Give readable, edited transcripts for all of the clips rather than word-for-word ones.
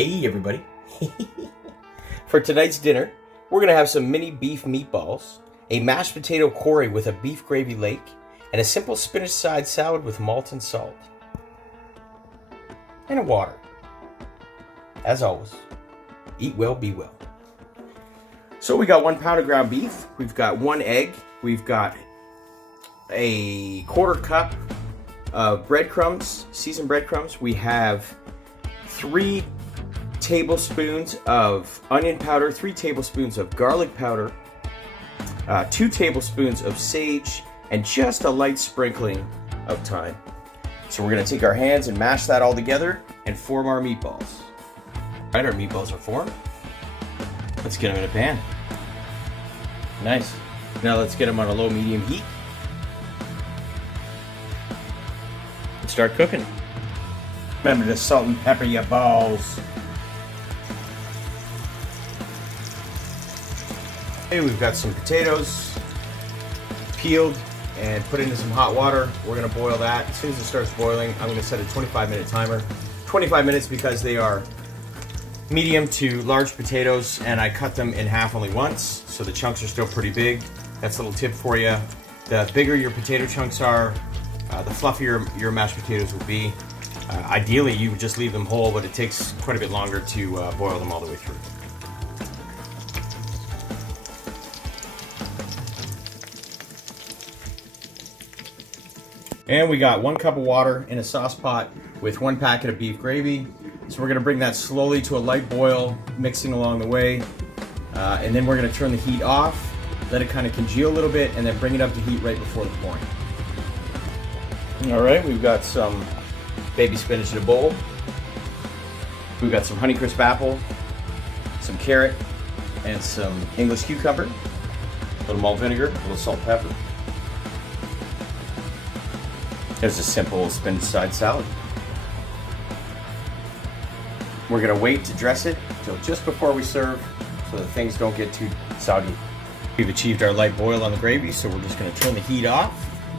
Hey everybody. For tonight's dinner, we're going to have some mini beef meatballs, a mashed potato curry with a beef gravy lake, and a simple spinach side salad with malt and salt. And a water. As always, eat well, be well. So we got 1 pound of ground beef, we've got 1 egg, we've got a 1/4 cup of breadcrumbs, seasoned breadcrumbs. We have 3 tablespoons of onion powder, 3 tablespoons of garlic powder, 2 tablespoons of sage, and just a light sprinkling of thyme. So we're going to take our hands and mash that all together and form our meatballs. All right, our meatballs are formed. Let's get them in a pan. Nice. Now let's get them on a low-medium heat and start cooking. Remember to salt and pepper your balls. Okay, we've got some potatoes peeled and put into some hot water. We're going to boil that. As soon as it starts boiling, I'm going to set a 25-minute timer. 25 minutes because they are medium to large potatoes, and I cut them in half only once, so the chunks are still pretty big. That's a little tip for you. The bigger your potato chunks are, the fluffier your mashed potatoes will be. Ideally, you would just leave them whole, but it takes quite a bit longer to boil them all the way through. And we got 1 cup of water in a sauce pot with 1 packet of beef gravy. So we're gonna bring that slowly to a light boil, mixing along the way. And then we're gonna turn the heat off, let it kind of congeal a little bit, and then bring it up to heat right before the pouring. All right, we've got some baby spinach in a bowl. We've got some Honeycrisp apple, some carrot, and some English cucumber. A little malt vinegar, a little salt and pepper. There's a simple spinach side salad. We're gonna wait to dress it till just before we serve so that things don't get too soggy. We've achieved our light boil on the gravy, so we're just gonna turn the heat off,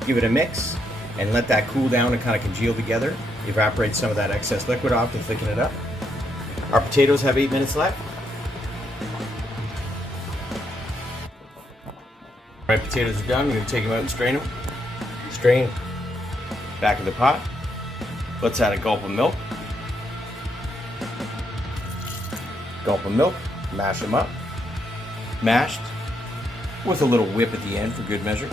give it a mix, and let that cool down and kind of congeal together. Evaporate some of that excess liquid off to thicken it up. Our potatoes have 8 minutes left. All right, potatoes are done. We're gonna take them out and strain them. Strain. Back of the pot. Let's add a gulp of milk. Gulp of milk, mash them up. Mashed with a little whip at the end for good measure.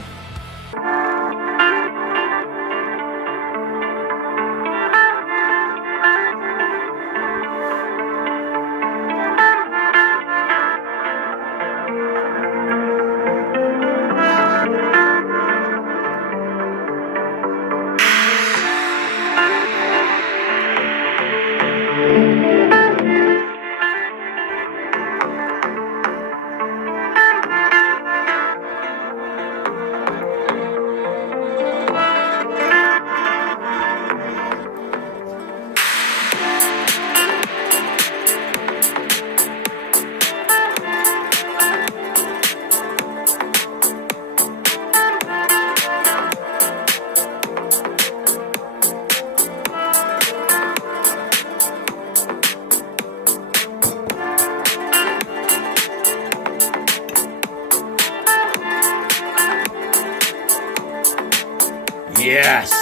Yes!